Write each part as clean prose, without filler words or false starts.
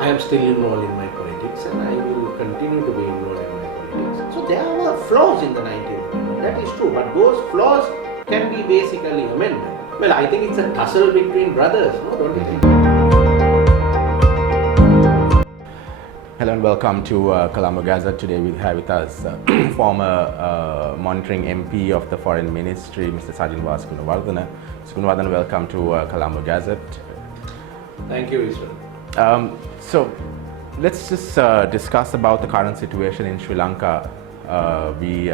I am still involved in my politics and I will continue to be involved in my politics. So there were flaws in the 19th Amendment, that is true, but those flaws can be basically amended. Well, I think it's a tussle between brothers, no, don't you think? Hello and welcome to Colombo Gazette. Today we have with us former monitoring MP of the Foreign Ministry, Mr. Sajjanwar Gunawardena. Mr. Gunawardena, welcome to Colombo Gazette. Thank you, Israel. So let's just discuss about the current situation in Sri Lanka. We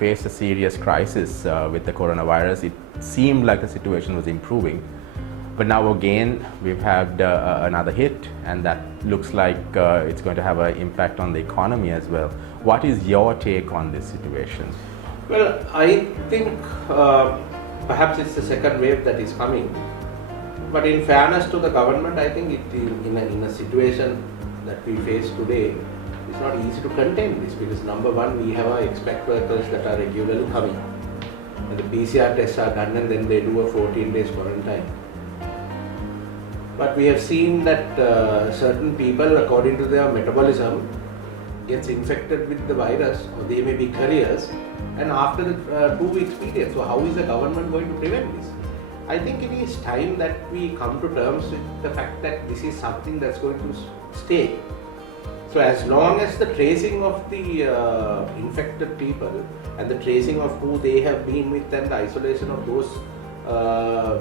faced a serious crisis with the coronavirus. It seemed like the situation was improving. But now again, we've had another hit, and that looks like it's going to have an impact on the economy as well. What is your take on this situation? Well, I think perhaps it's the second wave that is coming. But in fairness to the government, I think in a situation that we face today, it's not easy to contain this because number one, we have our expect workers that are regularly coming. And the PCR tests are done and then they do a 14 days quarantine. But we have seen that certain people, according to their metabolism, gets infected with the virus, or they may be carriers, and after the 2 weeks period. So how is the government going to prevent this? I think it is time that we come to terms with the fact that this is something that's going to stay. So as long as the tracing of the infected people and the tracing of who they have been with and the isolation of those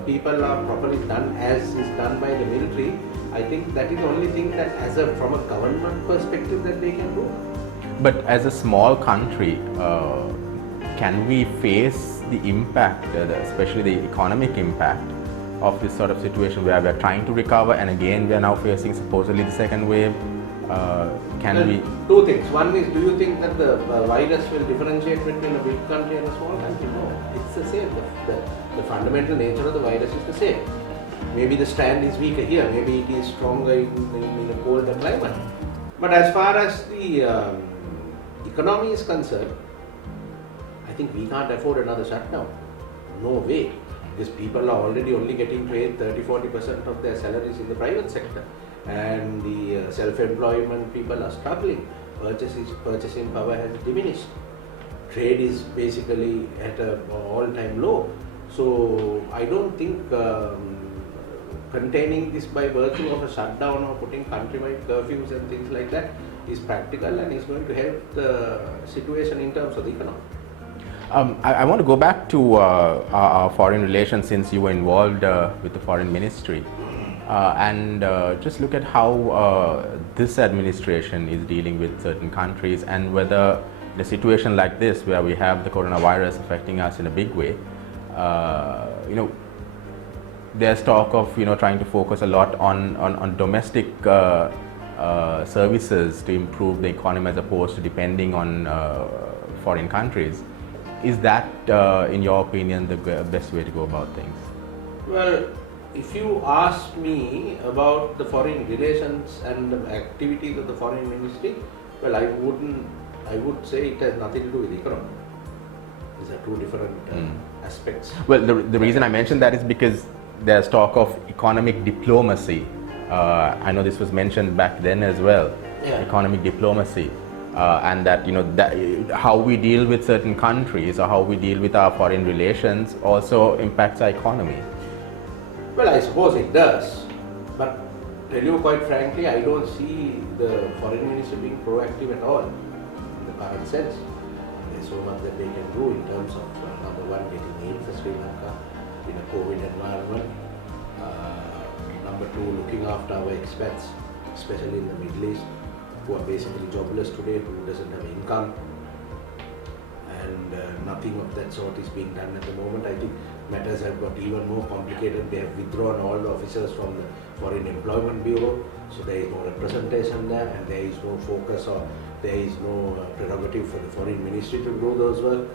people are properly done as is done by the military, I think that is the only thing that from a government perspective that they can do. But as a small country, can we face the impact, especially the economic impact of this sort of situation where we are trying to recover and again we are now facing supposedly the second wave? Two things. One is, do you think that the virus will differentiate between a big country and a small country? No, it's the same. The fundamental nature of the virus is the same. Maybe the strand is weaker here, maybe it is stronger in a colder climate. But as far as the economy is concerned, I think we can't afford another shutdown. No way. Because people are already only getting paid 30-40% of their salaries in the private sector. And the self-employment people are struggling. Purchasing power has diminished. Trade is basically at an all-time low. So I don't think containing this by virtue of a shutdown or putting countrywide curfews and things like that is practical and is going to help the situation in terms of the economy. I want to go back to our foreign relations, since you were involved with the foreign ministry, and just look at how this administration is dealing with certain countries, and whether the situation like this, where we have the coronavirus affecting us in a big way, there's talk of trying to focus a lot on domestic services to improve the economy as opposed to depending on foreign countries. Is that, in your opinion, the best way to go about things? Well, if you ask me about the foreign relations and the activities of the foreign ministry, well, I would say it has nothing to do with economy. These are two different aspects. Well, the reason I mentioned that is because there's talk of economic diplomacy. I know this was mentioned back then as well. Yeah. Economic diplomacy. And that how we deal with certain countries or how we deal with our foreign relations also impacts our economy. Well, I suppose it does, but tell you quite frankly, I don't see the foreign ministry being proactive at all in the current sense. There's so much that they can do in terms of number one, getting aid for Sri Lanka in a COVID environment. Number two, looking after our expats, especially in the Middle East, who are basically jobless today, who doesn't have income, and nothing of that sort is being done at the moment. I think matters have got even more complicated. They have withdrawn all the officers from the Foreign Employment Bureau, so there is no representation there, and there is no focus or there is no prerogative for the Foreign Ministry to do those work.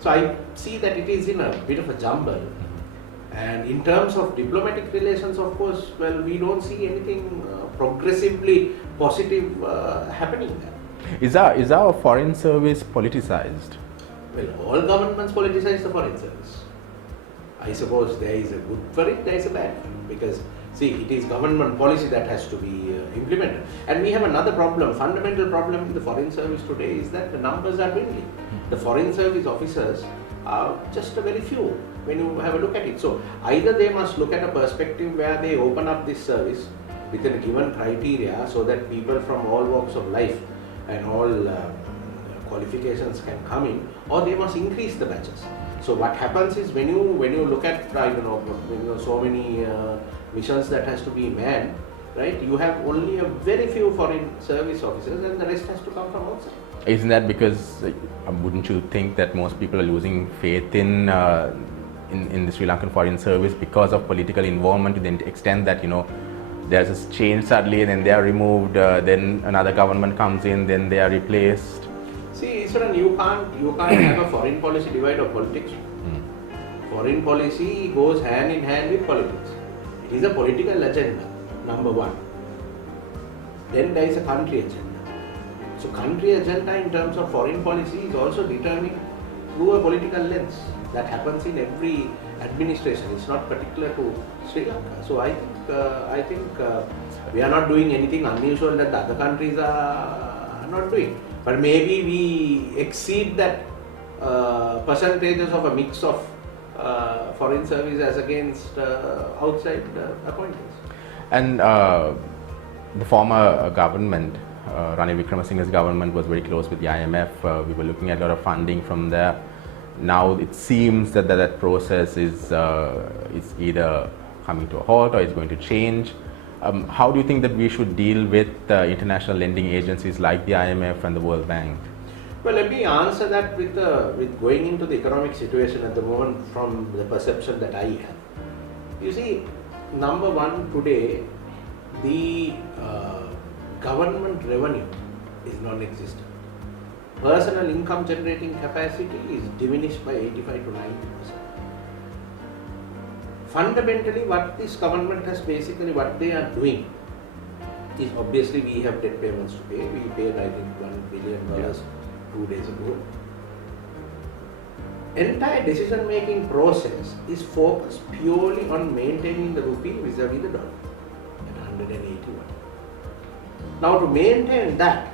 So I see that it is in a bit of a jumble. And in terms of diplomatic relations, of course, well, we don't see anything progressively positive happening there. Is our foreign service politicized? Well, all governments politicize the foreign service. I suppose there is a good for it, there is a bad for it, because See, it is government policy that has to be implemented. And we have another problem, fundamental problem in the foreign service today is that the numbers are dwindling. The foreign service officers are just a very few when you have a look at it. So either they must look at a perspective where they open up this service within a given criteria so that people from all walks of life and all qualifications can come in, or they must increase the batches. So what happens is when you look at so many missions that has to be manned, right? You have only a very few foreign service officers, and the rest has to come from outside. Isn't that because wouldn't you think that most people are losing faith in the Sri Lankan Foreign Service because of political involvement to the extent that there's a change suddenly, and then they are removed, then another government comes in, then they are replaced? See, Isran, you can't have a foreign policy divide of politics. Foreign policy goes hand in hand with politics. It is a political agenda, number one. Then there is a country agenda. So country agenda in terms of foreign policy is also determined through a political lens. That happens in every administration. It's not particular to Sri Lanka. So I think we are not doing anything unusual that the other countries are not doing. But maybe we exceed that percentages of a mix of foreign service as against outside appointees. And the former government, Ranil Wickremesinghe's government, was very close with the IMF. We were looking at a lot of funding from there. Now it seems that that process is either coming to a halt or is going to change. How do you think that we should deal with international lending agencies like the IMF and the World Bank? Well, let me answer that with going into the economic situation at the moment from the perception that I have. You see, number one, today the government revenue is non-existent. Personal income generating capacity is diminished by 85 to 90%. Fundamentally, what this government has what they are doing is, obviously we have debt payments to pay. We paid, I think, $1 billion 2 days ago. Entire decision making process is focused purely on maintaining the rupee vis-a-vis the dollar at 181. Now to maintain that,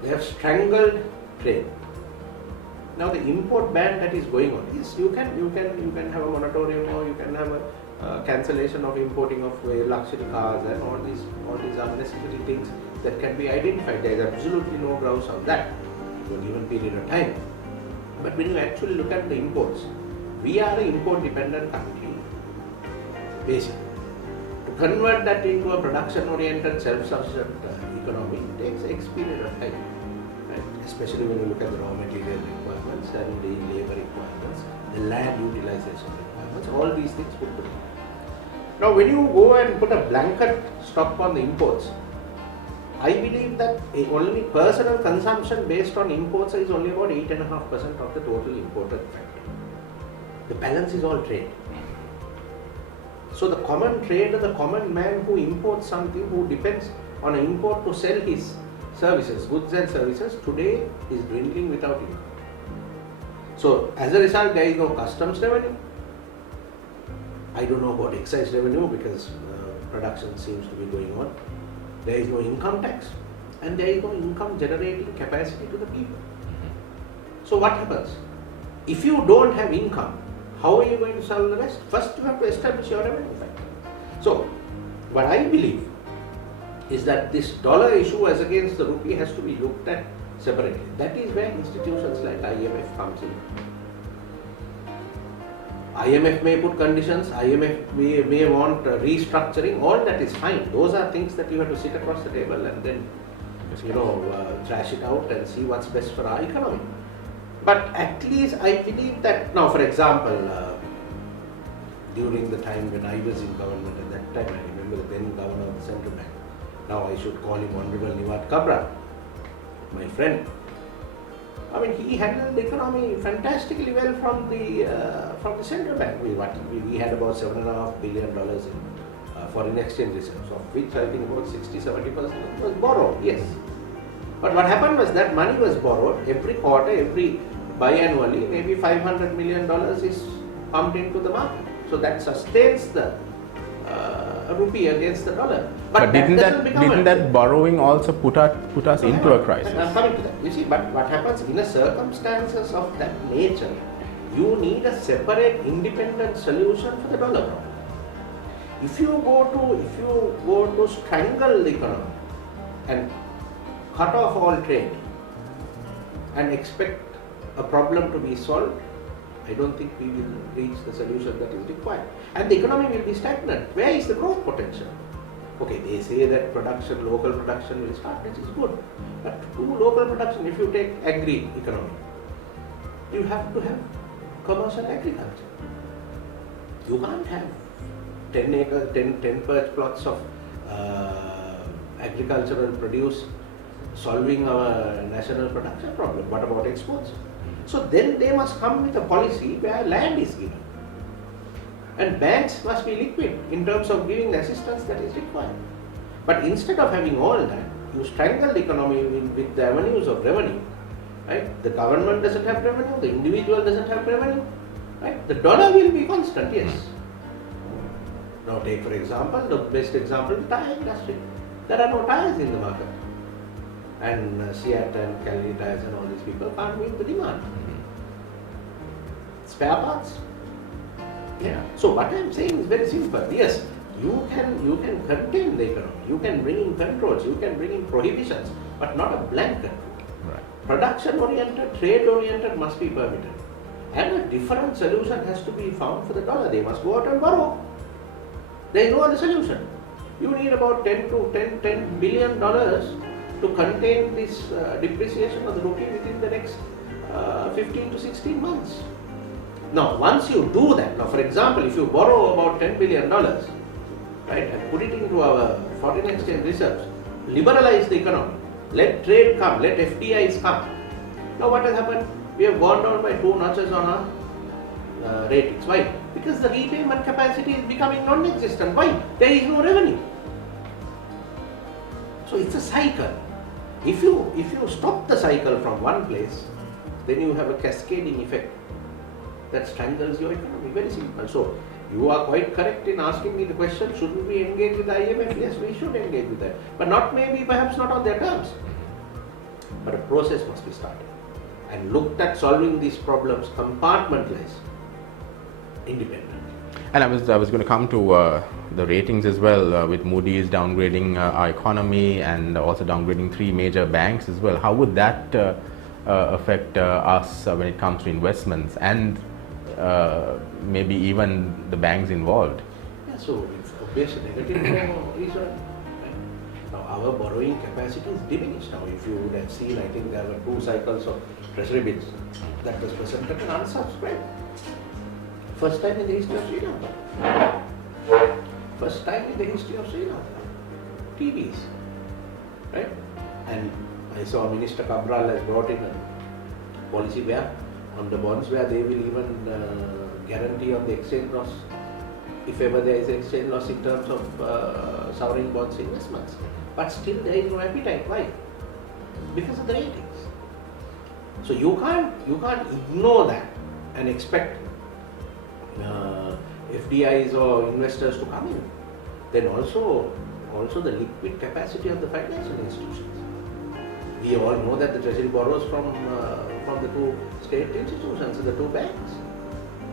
they have strangled trade. Now the import ban that is going on is you can have a moratorium, or you can have a cancellation of importing of luxury cars and all these unnecessary things that can be identified. There is absolutely no grounds on that for a given period of time. But when you actually look at the imports, we are an import dependent country basically. To convert that into a production oriented self-sufficient economy takes X period of time. Especially when you look at the raw material requirements and the labor requirements, the land utilization requirements, all these things put together. Now when you go and put a blanket stop on the imports, I believe that only personal consumption based on imports is only about 8.5% of the total imported factor. The balance is all trade. So the common trader, the common man who imports something, who depends on an import to sell his services, goods and services, today is dwindling without income. So as a result, there is no customs revenue. I don't know about excise revenue because production seems to be going on. There is no income tax, and there is no income generating capacity to the people. So what happens? If you don't have income, how are you going to solve the rest? First you have to establish your revenue factor. So what I believe is that this dollar issue as against the rupee has to be looked at separately. That is where institutions like IMF comes in. IMF may put conditions, IMF may want restructuring, all that is fine. Those are things that you have to sit across the table and then thrash it out and see what's best for our economy. But at least I believe that, now for example, during the time when I was in government, at that time I remember the then governor of the central bank, now I should call him Honorable Niwat Kabra, my friend. I mean, he handled the economy fantastically well from the central bank. We had about $7.5 billion in foreign exchange reserves, of which I think about 60-70% was borrowed. Yes, but what happened was that money was borrowed every quarter, every biannually, maybe $500 million is pumped into the market. So that sustains the rupee against the dollar. But didn't doesn't that borrowing also put us into a crisis? I'm coming to that. You see, but what happens in a circumstances of that nature, you need a separate, independent solution for the dollar problem. If you go to strangle the economy and cut off all trade and expect a problem to be solved, I don't think we will reach the solution that is required. And the economy will be stagnant. Where is the growth potential? Okay, they say that production, local production will start, which is good. But to do local production, if you take agri economy, you have to have commercial agriculture. You can't have 10 perch plots of agricultural produce solving our national production problem. What about exports? So then they must come with a policy where land is given. And banks must be liquid in terms of giving the assistance that is required. But instead of having all that, you strangle the economy with the avenues of revenue. Right? The government doesn't have revenue, the individual doesn't have revenue. Right? The dollar will be constant, yes. Now take for example, the best example, the tire industry. There are no tires in the market. And Seat and Calgary tires and all these people can't meet the demand. Spare parts. Yeah. So what I am saying is very simple. Yes, you can contain the economy. You can bring in controls. You can bring in prohibitions, but not a blank control. Right. Production oriented, trade oriented must be permitted, and a different solution has to be found for the dollar. They must go out and borrow. There is no other solution. You need about $10 billion to contain this depreciation of the rupee within the next 15 to 16 months. Now, once you do that, now for example, if you borrow about $10 billion, right, and put it into our foreign exchange reserves, liberalize the economy, let trade come, let FDIs come. Now what has happened? We have gone down by 2 notches on our ratings. Why? Because the repayment capacity is becoming non-existent. Why? There is no revenue. So it's a cycle. If you stop the cycle from one place, then you have a cascading effect that strangles your economy. Very simple. So you are quite correct in asking me the question, shouldn't we engage with the IMF? Yes, we should engage with them. But perhaps not on their terms. But a process must be started and looked at solving these problems compartmentalized, independently. And I was going to come to the ratings as well, with Moody's downgrading our economy and also downgrading 3 major banks as well. How would that affect us when it comes to investments and maybe even the banks involved? Yeah, so it's obviously negative for Israel. Right? Now our borrowing capacity is diminished. Now if you would have seen, I think there were 2 cycles of treasury bills that was presented and unsubscribed. First time in the history of Sri Lanka. First time in the history of Sri Lanka. TVs. Right? And I saw Minister Cabral has brought in a policy where on the bonds where they will even guarantee on the exchange loss if ever there is exchange loss in terms of sovereign bonds investments. But still there is no appetite. Why? Because of the ratings. So you can't ignore that and expect FDIs or investors to come in. Then also the liquid capacity of the financial institutions. We all know that the Treasury borrows from the 2 state institutions, the 2 banks,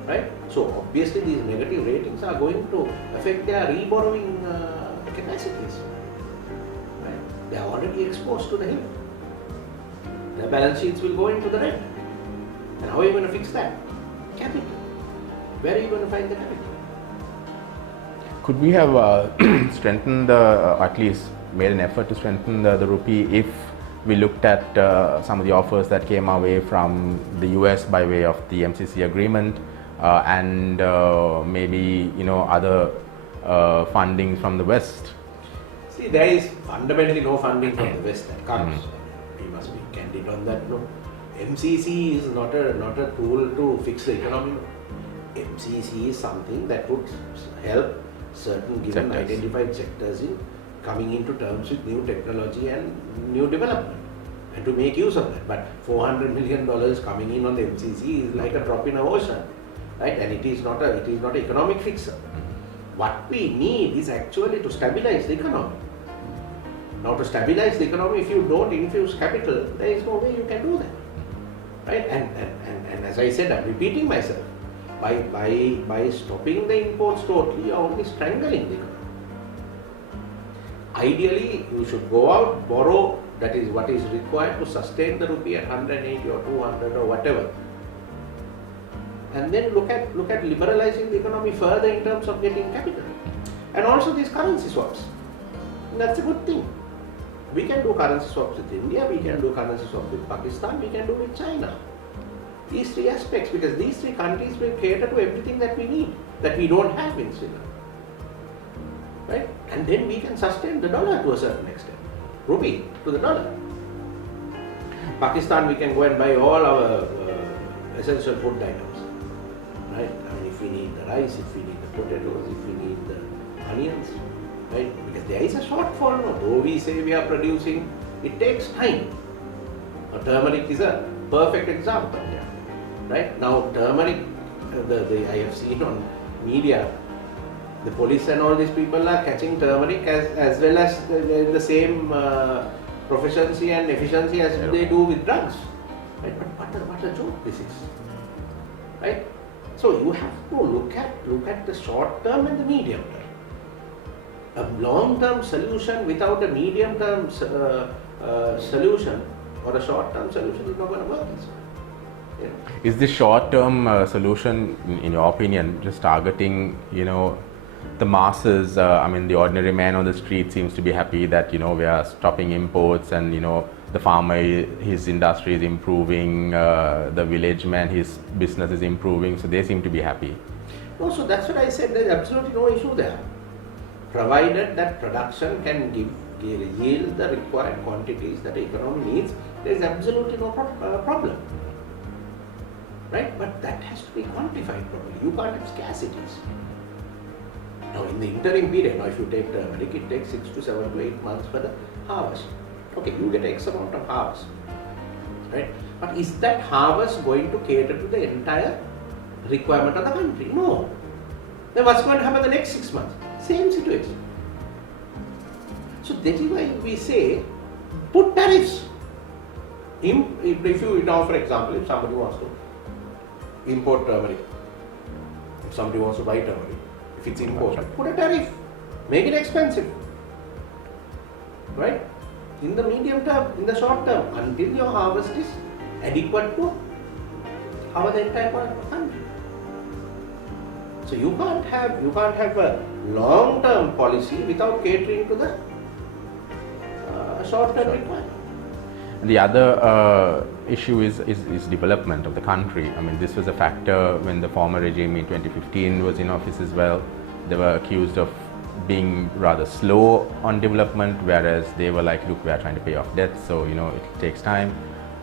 right? So obviously these negative ratings are going to affect their reborrowing capacities, right? They are already exposed to the hill. Their balance sheets will go into the red. And how are you going to fix that? Capital. Where are you going to find the capital? Could we have strengthened, at least made an effort to strengthen the rupee if we looked at some of the offers that came our way from the US by way of the MCC agreement and maybe other funding from the West? See, there is fundamentally no funding from the West that comes. We must be candid on that. No, MCC is not a tool to fix the economy. MCC is something that would help certain given sectors. Identified sectors in coming into terms with new technology and new development and to make use of that. But $400 million coming in on the MCC is like a drop in the ocean, right? And it is not an economic fixer. What we need is actually to stabilize the economy. Now, to stabilize the economy, if you don't infuse capital, there is no way you can do that. Right? And as I said, I'm repeating myself. By stopping the imports totally, you're only strangling the economy. Ideally, you should go out, borrow, that is what is required to sustain the rupee at 180 or 200 or whatever. And then look at liberalizing the economy further in terms of getting capital. And also these currency swaps. That's a good thing. We can do currency swaps with India, we can do currency swaps with Pakistan, we can do with China. These three aspects, because these three countries will cater to everything that we need, that we don't have in Sri Lanka. Right? And then we can sustain the dollar to a certain extent. Rupee to the dollar. Pakistan, we can go and buy all our essential food items. Right? I mean, if we need the rice, if we need the potatoes, if we need the onions, right? Because there is a shortfall. Though we say we are producing, it takes time. Now, turmeric is a perfect example. Right? Now, turmeric, I have seen on media, the police and all these people are catching turmeric as well as the same proficiency and efficiency as they do with drugs. Right? But what a joke this is. Right? So you have to look at the short term and the medium term. A long term solution without a medium term solution or a short term solution is not going to work. Yeah. Is the short-term solution, in your opinion, just targeting, the masses? I mean, the ordinary man on the street seems to be happy that, we are stopping imports and, the farmer, his industry is improving, the village man, his business is improving, so they seem to be happy. No, so that's what I said, there's absolutely no issue there. Provided that production can yield the required quantities that the economy needs, there's absolutely no problem. Right? But that has to be quantified properly. You can't have scarcities. Now, in the interim period, now if you take turmeric, it takes 6 to 7 to 8 months for the harvest. Okay, you get X amount of harvest. Right? But is that harvest going to cater to the entire requirement of the country? No. Then what's going to happen the next 6 months? Same situation. So that is why we say, put tariffs. If you now, for example, if somebody wants to import turmeric, if somebody wants to buy turmeric, if it's imported, put a tariff, make it expensive, right? In the medium term, in the short term, until your harvest is adequate to cover the entire country. So you can't have a long-term policy without catering to the short-term requirement. The other issue is development of the country. I mean, this was a factor when the former regime in 2015 was in office as well. They were accused of being rather slow on development, whereas they were like, look, we are trying to pay off debts, so it takes time.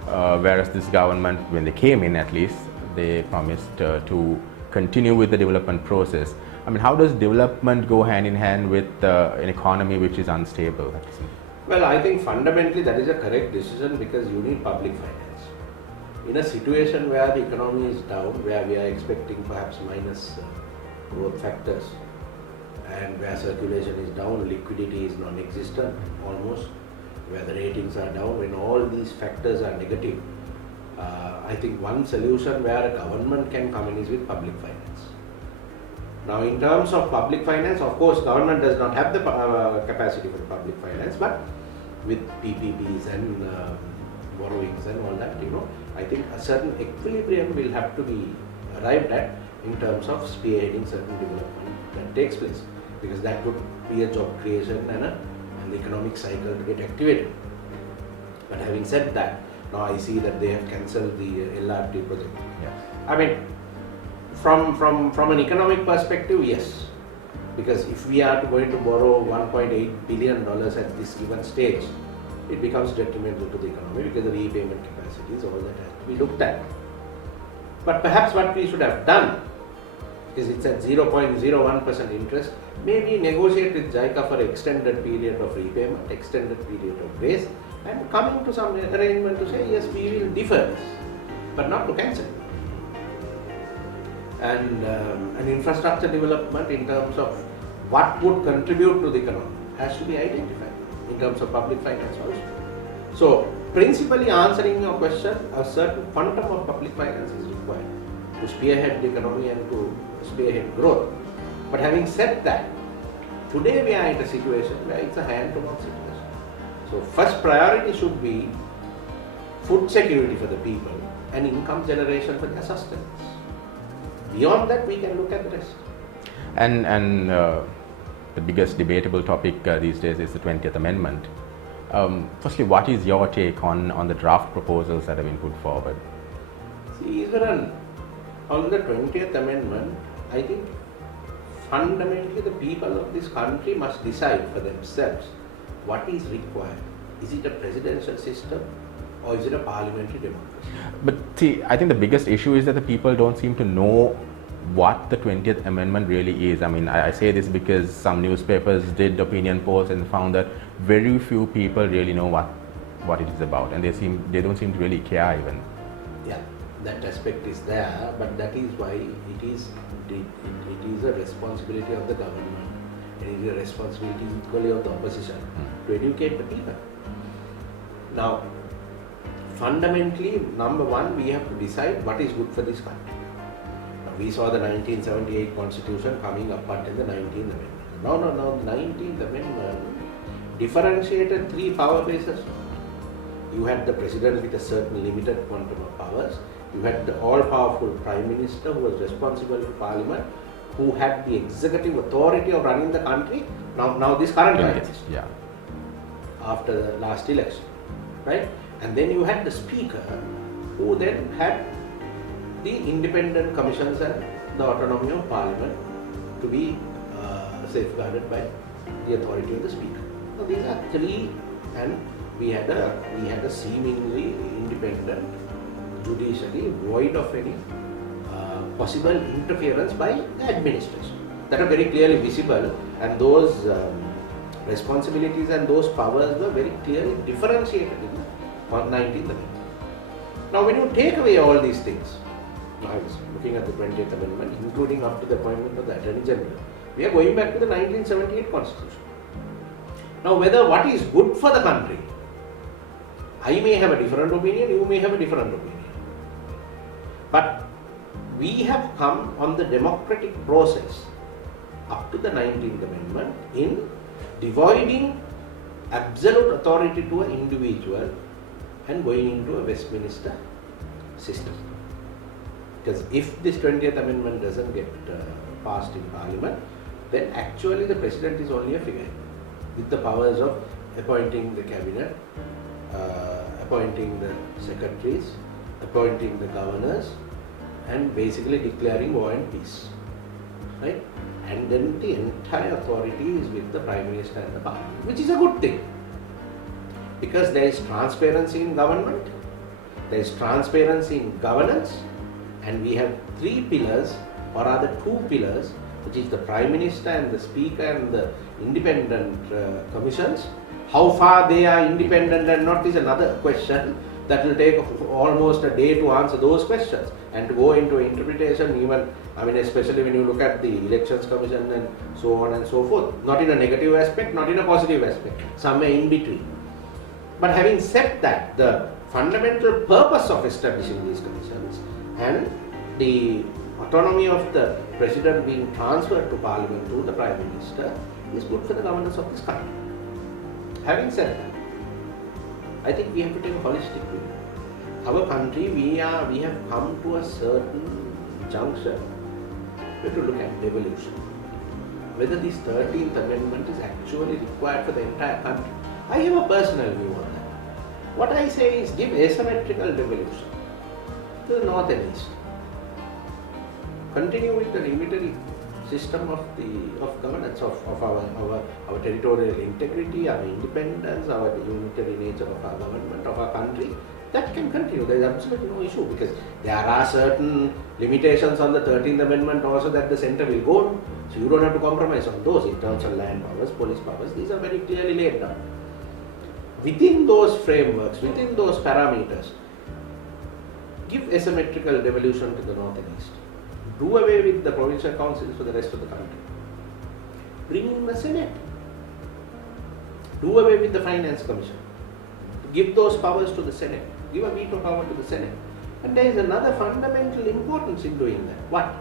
Whereas this government, when they came in at least, they promised to continue with the development process. I mean, how does development go hand in hand with an economy which is unstable? Well, I think fundamentally that is a correct decision because you need public finance. In a situation where the economy is down, where we are expecting perhaps minus growth factors, and where circulation is down, liquidity is non-existent almost, where the ratings are down, when all these factors are negative, I think one solution where a government can come in is with public finance. Now, in terms of public finance, of course, government does not have the capacity for public finance, but with PPPs and borrowings and all that, I think a certain equilibrium will have to be arrived at in terms of spearheading certain development that takes place, because that would be a job creation and an economic cycle to get activated. But having said that, now I see that they have cancelled the LRT project. Yes. I mean, from an economic perspective, yes, because if we are going to borrow $1.8 billion at this given stage, it becomes detrimental to the economy because the repayment capacities, all that has to be looked at. But perhaps what we should have done is it's at 0.01% interest, maybe negotiate with JICA for extended period of repayment, extended period of grace, and coming to some arrangement to say, yes, we will defer this, but not to cancel it. And infrastructure development in terms of what would contribute to the economy has to be identified in terms of public finance also. So, principally answering your question, a certain quantum of public finance is required to spearhead the economy and to spearhead growth. But having said that, today we are in a situation where it's a hand-to-mouth situation. So, first priority should be food security for the people and income generation for their sustenance. Beyond that, we can look at the rest. And the biggest debatable topic these days is the 20th Amendment. Firstly, what is your take on the draft proposals that have been put forward? See, Iswaran, on the 20th Amendment, I think fundamentally the people of this country must decide for themselves what is required. Is it a presidential system or is it a parliamentary democracy? But see, I think the biggest issue is that the people don't seem to know what the 20th Amendment really is. I mean, I say this because some newspapers did opinion polls and found that very few people really know what it is about, and they don't seem to really care even. Yeah, that aspect is there, but that is why it is a responsibility of the government, and it is a responsibility equally of the opposition to educate the people. Now, fundamentally, number one, we have to decide what is good for this country. We saw the 1978 Constitution coming up until the 19th Amendment. Now the 19th Amendment differentiated three power bases. You had the President with a certain limited quantum of powers. You had the all-powerful Prime Minister who was responsible to Parliament, who had the executive authority of running the country. Now this current time, Yeah. after the last election, right? And then you had the Speaker, who then had the independent commissions and the autonomy of Parliament to be safeguarded by the authority of the Speaker. So these are three, and we had a seemingly independent judiciary void of any possible interference by the administration. That are very clearly visible, and those responsibilities and those powers were very clearly differentiated in the 19th Amendment. Now, when you take away all these things, I was looking at the 20th Amendment, including up to the appointment of the Attorney General, we are going back to the 1978 Constitution. Now, whether what is good for the country, I may have a different opinion, you may have a different opinion. But we have come on the democratic process up to the 19th Amendment in dividing absolute authority to an individual and going into a Westminster system. Because if this 20th Amendment doesn't get passed in Parliament, then actually the President is only a figurehead with the powers of appointing the Cabinet, appointing the secretaries, appointing the governors, and basically declaring war and peace. Right? And then the entire authority is with the Prime Minister and the Parliament, which is a good thing. Because there is transparency in government, there is transparency in governance, and we have three pillars, or rather two pillars, which is the Prime Minister and the Speaker and the independent commissions. How far they are independent and not is another question that will take almost a day to answer those questions and to go into interpretation, even, I mean, especially when you look at the Elections Commission and so on and so forth, not in a negative aspect, not in a positive aspect, somewhere in between. But having said that, the fundamental purpose of establishing these commissions and the autonomy of the President being transferred to Parliament to the Prime Minister is good for the governance of this country. Having said that, I think we have to take a holistic view. Our country, we have come to a certain juncture. We have to look at devolution. Whether this 13th Amendment is actually required for the entire country. I have a personal view on that. What I say is give asymmetrical devolution to the north and east. Continue with the unitary system of governance of our territorial integrity, our independence, our unitary nature of our government, of our country. That can continue. There is absolutely no issue, because there are certain limitations on the 13th Amendment also that the centre will go to. So you don't have to compromise on those in terms of land powers, police powers. These are very clearly laid down. Within those frameworks, within those parameters, give asymmetrical devolution to the north and east. Do away with the provincial councils for the rest of the country. bring in the Senate. Do away with the Finance Commission. Give those powers to the Senate. Give a veto power to the Senate. And there is another fundamental importance in doing that. What?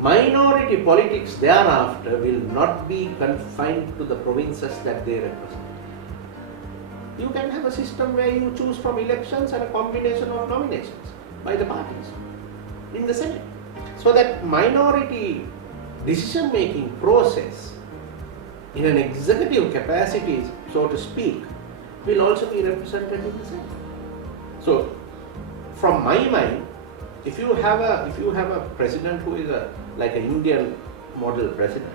Minority politics thereafter will not be confined to the provinces that they represent. You can have a system where you choose from elections and a combination of nominations by the parties in the Senate. So that minority decision-making process in an executive capacity, so to speak, will also be represented in the Senate. So, from my mind, if you have a president who is like an Indian model president,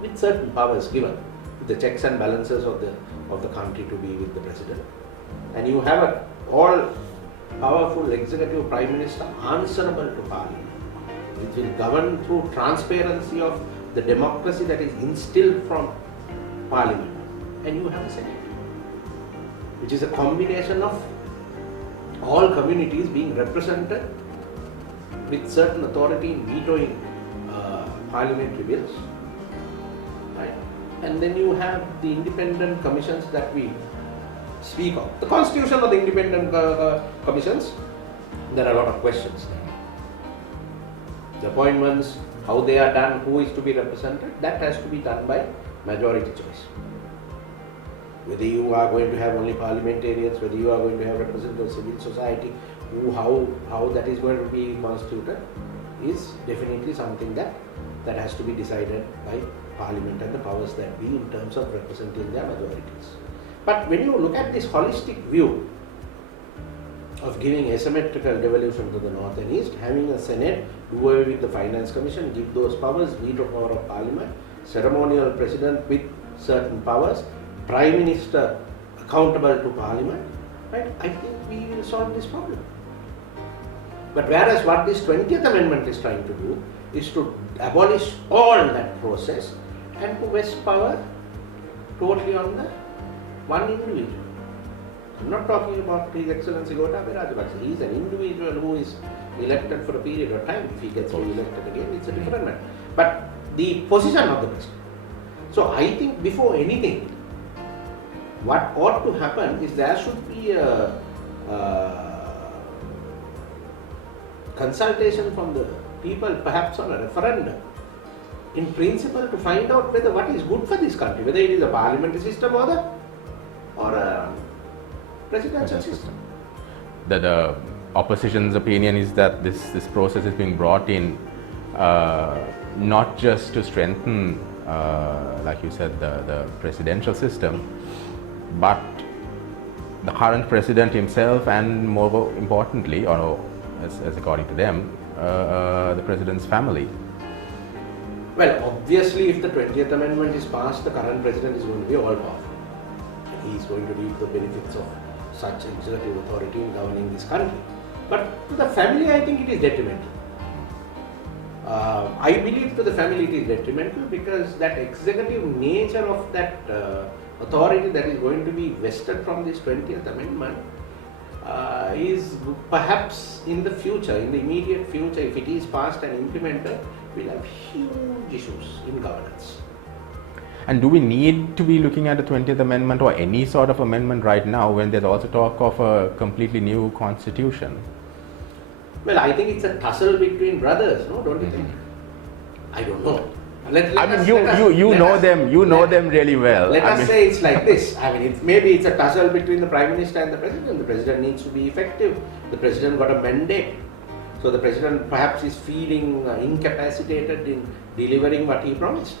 with certain powers given, the checks and balances of the country to be with the president, and you have an all-powerful executive prime minister answerable to parliament, which will govern through transparency of the democracy that is instilled from parliament, and you have a Senate, which is a combination of all communities being represented with certain authority in vetoing parliamentary bills, right? And then you have the independent commissions that we speak of. The constitution of the independent commissions, there are a lot of questions there. The appointments, how they are done, who is to be represented, that has to be done by majority choice. Whether you are going to have only parliamentarians, whether you are going to have representatives of civil society, how that is going to be constituted is definitely something that has to be decided by parliament and the powers that be in terms of representing their majorities. But when you look at this holistic view of giving asymmetrical devolution to the north and east, having a Senate, do away with the Finance Commission, give those powers, veto power of parliament, ceremonial president with certain powers, prime minister accountable to parliament, right? I think we will solve this problem. But whereas what this 20th Amendment is trying to do is to abolish all that process and to vest power totally on the one individual. I'm not talking about His Excellency Gotabaya Rajapaksa. He is an individual who is elected for a period of time. If he gets re-elected again, it's a different matter. But the position of the president. So I think before anything, what ought to happen is there should be a consultation from the people, perhaps on a referendum, in principle, to find out whether what is good for this country, whether it is a parliamentary system or a presidential system. The opposition's opinion is that this process is being brought in not just to strengthen, like you said, the presidential system, but the current president himself, and more importantly, or as according to them, the president's family. Well, obviously, if the 20th Amendment is passed, the current president is going to be all powerful. He is going to reap the benefits of such executive authority in governing this country. But to the family, I think it is detrimental. I believe to the family it is detrimental because that executive nature of that authority that is going to be vested from this 20th Amendment is perhaps in the future, in the immediate future, if it is passed and implemented, will have huge issues in governance. And do we need to be looking at the 20th Amendment or any sort of amendment right now when there's also talk of a completely new constitution? Well, I think it's a tussle between brothers, no? Don't you think? I don't know. You know them really well. Let us say it's like this. Maybe it's a tussle between the Prime Minister and the President. The President needs to be effective. The President got a mandate. So the President perhaps is feeling incapacitated in delivering what he promised.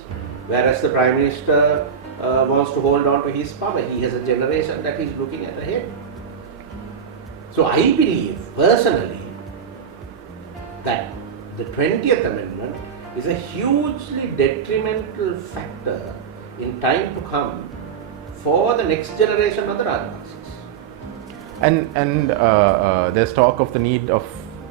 Whereas the Prime Minister wants to hold on to his power. He has a generation that he's looking at ahead. So I believe personally that the 20th Amendment is a hugely detrimental factor in time to come for the next generation of the Rajapaksas. And there's talk of the need of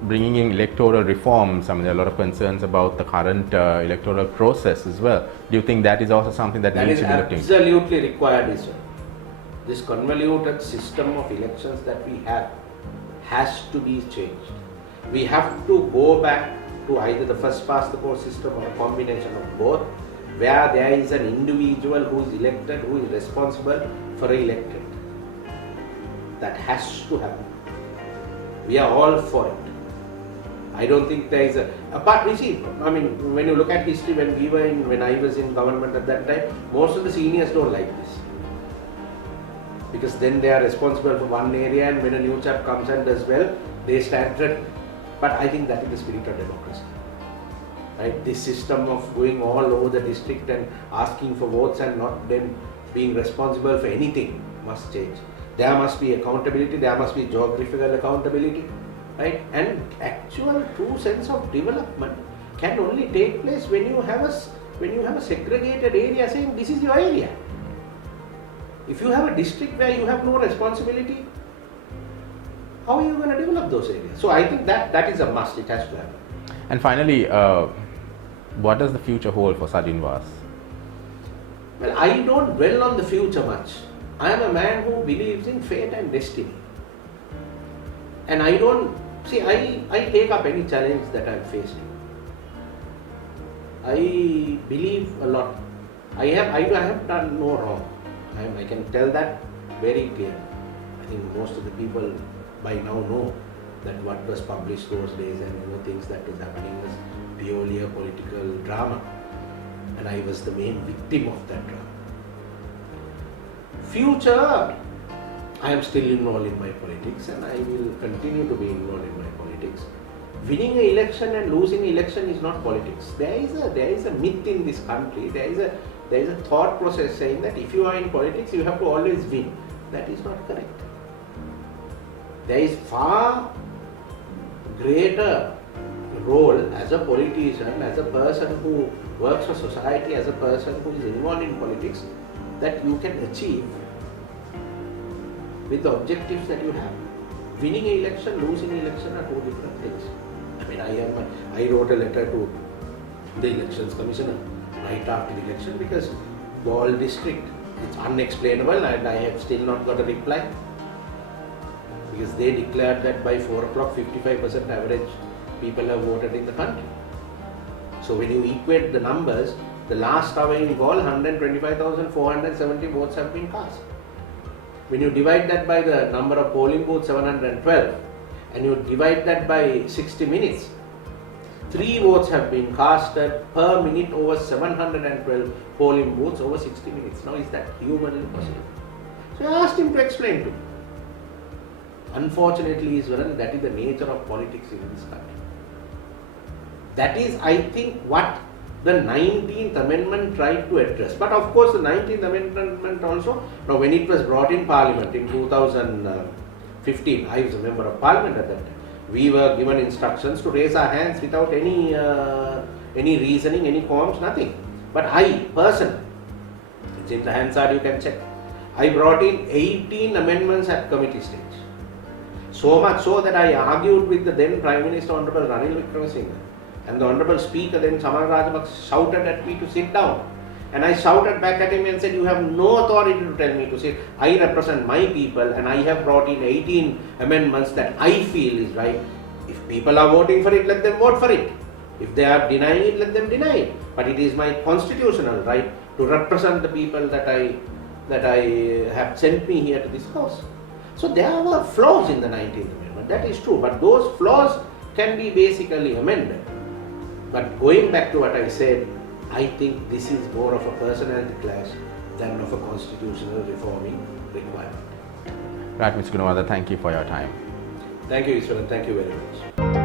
bringing in electoral reforms. I mean, there are a lot of concerns about the current electoral process as well. Do you think that is also something that needs to be looked into? That is absolutely required, is this convoluted system of elections that we have has to be changed. We have to go back to either the first past the post system or a combination of both, where there is an individual who is elected, who is responsible for elected. That has to happen. We are all for it. I don't think there is you see, I mean, when you look at history, when I was in government at that time, most of the seniors don't like this. Because then they are responsible for one area, and when a new chap comes and does well, they stand threatened. But I think that is the spirit of democracy. Right? This system of going all over the district and asking for votes and not them being responsible for anything must change. There must be accountability, there must be geographical accountability, right? And actual true sense of development can only take place when you have a segregated area saying this is your area. If you have a district where you have no responsibility, how are you going to develop those areas? So I think that is a must, it has to happen. And finally, what does the future hold for Sajin Vas? Well, I don't dwell on the future much. I am a man who believes in fate and destiny. And I take up any challenge that I am facing. I believe a lot. I have done no wrong. I can tell that very clearly. I think most of the people by now know that what was published those days and things that was happening was purely a political drama. And I was the main victim of that drama. Future, I am still involved in my politics and I will continue to be involved in my politics. Winning an election and losing an election is not politics. There is a myth in this country. There is a thought process saying that if you are in politics, you have to always win. That is not correct. There is far greater role as a politician, as a person who works for society, as a person who is involved in politics, that you can achieve with the objectives that you have. Winning an election, losing an election are two different things. I mean, I wrote a letter to the Elections Commissioner right after the election because Galle district, it's unexplainable and I have still not got a reply. Because they declared that by 4 o'clock 55% average people have voted in the country. So when you equate the numbers, the last hour in Galle, 125,470 votes have been cast. When you divide that by the number of polling booths, 712, and you divide that by 60 minutes, 3 votes have been casted per minute over 712 polling booths over 60 minutes. Now, is that humanly possible? So I asked him to explain to me. Unfortunately, Iswaran, that is the nature of politics in this country. That is, I think, what the 19th Amendment tried to address. But of course, the 19th Amendment also, now when it was brought in Parliament in 2015, I was a member of Parliament at that time, we were given instructions to raise our hands without any reasoning, any qualms, nothing. But I, personally, it's in the Hansard, you can check, I brought in 18 amendments at committee stage. So much so that I argued with the then Prime Minister Honorable Ranil Wickremesinghe. And the Honorable Speaker then Chamal Rajapaksa shouted at me to sit down. And I shouted back at him and said, you have no authority to tell me to sit. I represent my people and I have brought in 18 amendments that I feel is right. If people are voting for it, let them vote for it. If they are denying it, let them deny it. But it is my constitutional right to represent the people that I have sent me here to this house. So there were flaws in the 19th Amendment, that is true. But those flaws can be basically amended. But going back to what I said, I think this is more of a personality clash than of a constitutional reforming requirement. Right, Mr. Gunawardana, thank you for your time. Thank you, Iswaran. Thank you very much.